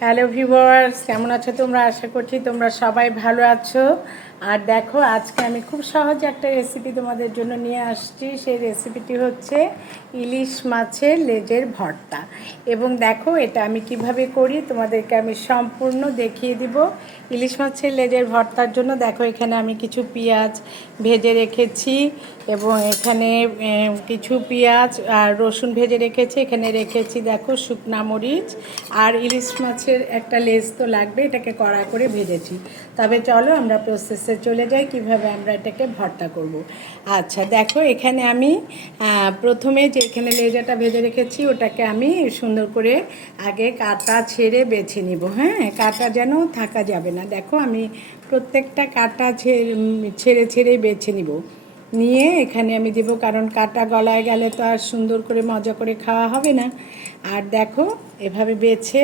Hello viewers, কেমন আছো তোমরা? আশা করছি তোমরা সবাই ভালো আছো। আর দেখো, আজকে আমি খুব সহজে একটা রেসিপি তোমাদের জন্য নিয়ে আসছি। সেই রেসিপিটি হচ্ছে ইলিশ মাছের লেজের ভর্তা। এবং দেখো, এটা আমি কিভাবে করি তোমাদেরকে আমি সম্পূর্ণ দেখিয়ে দিব। ইলিশ মাছের লেজের ভর্তার জন্য দেখো, এখানে আমি কিছু পেঁয়াজ ভেজে রেখেছি এবং এখানে কিছু পেঁয়াজ আর রসুন ভেজে রেখেছি। এখানে রেখেছি দেখো শুকনা মরিচ আর ইলিশ মাছের একটা লেজ তো লাগবে, এটাকে কড়া করে ভেজেছি। তবে চলো আমরা প্রসেসে চলে যাই কিভাবে আমরা এটাকে ভর্তা করব। আচ্ছা দেখো, এখানে আমি প্রথমে যে এখানে লেজাটা ভেজে রেখেছি ওটাকে আমি সুন্দর করে আগে কাটা ছেড়ে বেছে নিব। হ্যাঁ, কাটা যেন থাকা যাবে না। দেখো, আমি প্রত্যেকটা কাটা ছেড়ে ছেড়ে বেছে নিব। নিয়ে এখানে আমি দেব, কারণ কাটা গলায় গেলে তো আর সুন্দর করে মজা করে খাওয়া হবে না। আর দেখো, এভাবে বেছে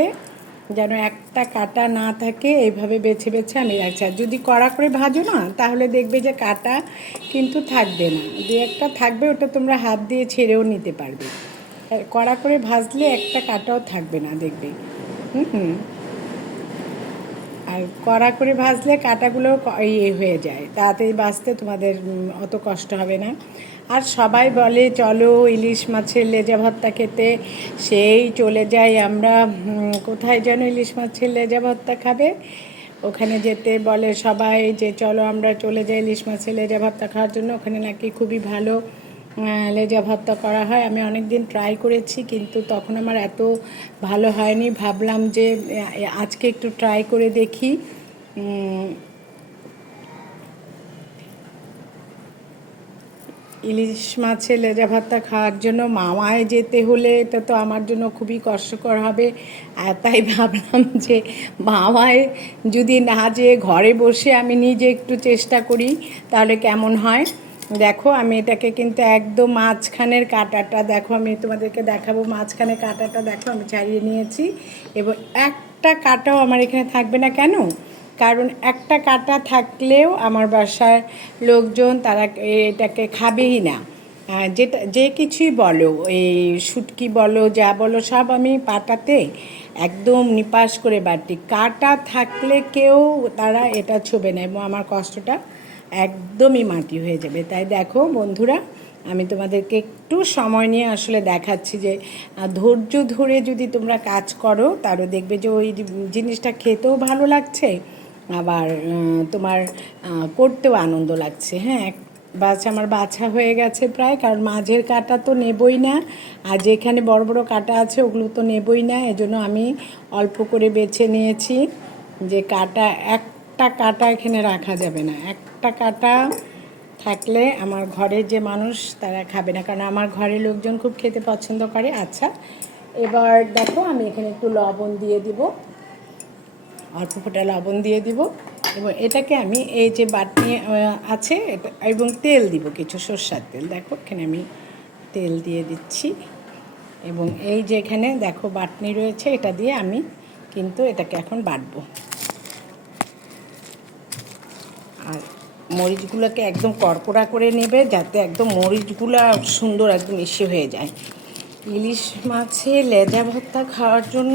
যেন একটা কাটা না থাকে, এইভাবে বেছে বেছে আমি রাখছি। আর যদি কড়া করে ভাজো না, তাহলে দেখবে যে কাটা কিন্তু থাকবে না, দু একটা থাকবে, ওটা তোমরা হাত দিয়ে ছেড়েও নিতে পারবে। কড়া করে ভাজলে একটা কাটাও থাকবে না, দেখবে। হুম। আর কড়া করে ভাজলে কাঁটাগুলো ইয়ে হয়ে যায়, তাড়াতাড়ি ভাজতে তোমাদের অত কষ্ট হবে না। আর সবাই বলে চলো ইলিশ মাছের লেজা ভর্তা খেতে, সেই চলে যাই আমরা কোথায় যেন ইলিশ মাছের লেজা ভর্তা খাবে, ওখানে যেতে বলে সবাই যে চলো আমরা চলে যাই ইলিশ মাছের লেজা ভর্তা খাওয়ার জন্য। ওখানে নাকি খুবই ভালো লেজা ভর্তা করা হয়। আমি অনেক দিন ট্রাই করেছি, কিন্তু তখন আমার এত ভালো হয়নি। ভাবলাম যে আজকে একটু ট্রাই করে দেখি। ইলিশ মাছের লেজা ভর্তা খাওয়ার জন্য মামায় যেতে হলে এটা তো আমার জন্য খুবই কষ্টকর হবে। আর তাই ভাবলাম যে মামায় যদি না যেয়ে ঘরে বসে আমি নিজে একটু চেষ্টা করি তাহলে কেমন হয়। দেখো, আমি এটাকে কিন্তু একদম মাঝখানের কাঁটাটা দেখো, আমি তোমাদেরকে দেখাবো। মাঝখানের কাঁটাটা দেখো আমি ছাড়িয়ে নিয়েছি, এবং একটা কাঁটাও আমার এখানে থাকবে না। কেন? কারণ একটা কাঁটা থাকলেও আমার বাসার লোকজন তারা এটাকে খাবেই না। যেটা যে কিছুই বলো, এই শুটকি বলো যা বলো, সব আমি পাটাতে একদম নিপাস করে বাটি। কাঁটা থাকলে কেউ তারা এটা ছোবে না, এবং আমার কষ্টটা একদমই মাটি হয়ে যাবে। তাই দেখো বন্ধুরা, আমি তোমাদেরকে একটু সময় নিয়ে আসলে দেখাচ্ছি যে ধৈর্য ধরে যদি তোমরা কাজ করো তাহলে দেখবে যে ওই জিনিসটা খেতেও ভালো লাগছে, আবার তোমার করতেও আনন্দ লাগছে। হ্যাঁ, আমার বাছা হয়ে গেছে প্রায়, কারণ মাঝের কাঁটা তো নেবই না, আর যেখানে বড় বড় কাঁটা আছে ওগুলো তো নেবই না। এজন্য আমি অল্প করে বেছে নিয়েছি, যে কাঁটা একটা কাঁটা এখানে রাখা যাবে না। একটা কাঁটা থাকলে আমার ঘরের যে মানুষ তারা খাবে না, কারণ আমার ঘরের লোকজন খুব খেতে পছন্দ করে। আচ্ছা, এবার দেখো আমি এখানে একটু লবণ দিয়ে দিব, অল্প ফোঁটা লবণ দিয়ে দিব, এবং এটাকে আমি এই যে বাটনি আছে এটা, এবং তেল দিব, কিছু সরষের তেল। দেখো এখানে আমি তেল দিয়ে দিচ্ছি, এবং এই যে এখানে দেখো বাটনি রয়েছে, এটা দিয়ে আমি কিন্তু এটাকে এখন বাটবো। আর মরিচগুলোকে একদম কড়কড়া করে নেবে, যাতে একদম মরিচগুলো সুন্দর একদম মিশে হয়ে যায়। ইলিশ মাছের লেজা ভর্তা খাওয়ার জন্য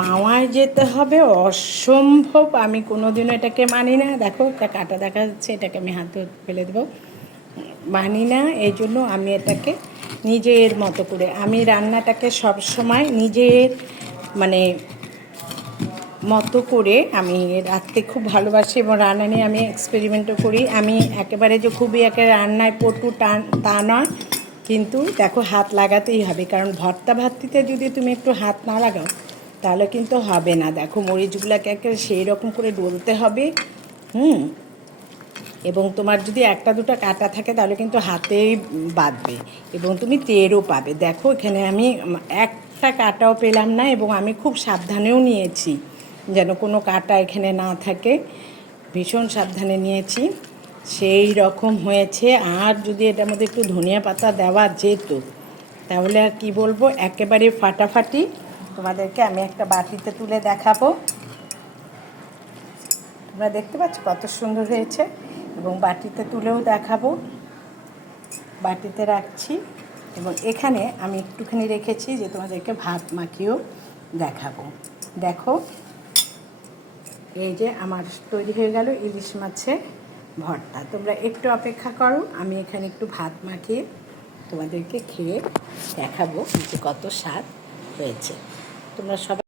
মাওয়ায় যেতে হবে অসম্ভব। আমি কোনোদিনও এটাকে মানি না। দেখো একটা কাঁটা দেখা যাচ্ছে, এটাকে আমি হাতে ফেলে দেবো, মানি না। এই জন্য আমি এটাকে নিজের মতো করে, আমি রান্নাটাকে সবসময় নিজের মানে মতো করে আমি রাখতে খুব ভালোবাসি, এবং রান্না নিয়ে আমি এক্সপেরিমেন্টও করি। আমি একেবারে যে খুবই রান্নায় পটু তা নয়, কিন্তু দেখো হাত লাগাতেই হবে, কারণ ভর্তা ভাতটিতে যদি তুমি একটু হাত না লাগাও তাহলে কিন্তু হবে না। দেখো মরিচগুলোকে সেই রকম করে ডলতে হবে। এবং তোমার যদি একটা দুটো কাটা থাকে তাহলে কিন্তু হাতেই বাঁধবে, এবং তুমি টেরও পাবে। দেখো এখানে আমি একটা কাটাও পেলাম না, এবং আমি খুব সাবধানেও নিয়েছি যেন কোনো কাটা এখানে না থাকে। ভীষণ সাবধানে নিয়েছি, সেই রকম হয়েছে। আর যদি এটার মধ্যে একটু ধনিয়া পাতা দেওয়া যেত তাহলে আর কি বলবো, একেবারে ফাটাফাটি। তোমাদেরকে আমি একটা বাটিতে তুলে দেখাবো। তোমরা দেখতে পাচ্ছ কত সুন্দর হয়েছে, এবং বাটিতে তুলেও দেখাবো। বাটিতে রাখছি, এবং এখানে আমি একটুখানি রেখেছি যে তোমাদেরকে ভাত মাখিয়েও দেখাবো। দেখো, এই যে আমার তৈরি হয়ে গেল ইলিশ মাছের ভর্তা। তোমরা একটু অপেক্ষা করো, আমি এখানে একটু ভাত মাখিয়ে তোমাদেরকে খেয়ে দেখাবো যে কত স্বাদ হয়েছে। তোমরা সবাই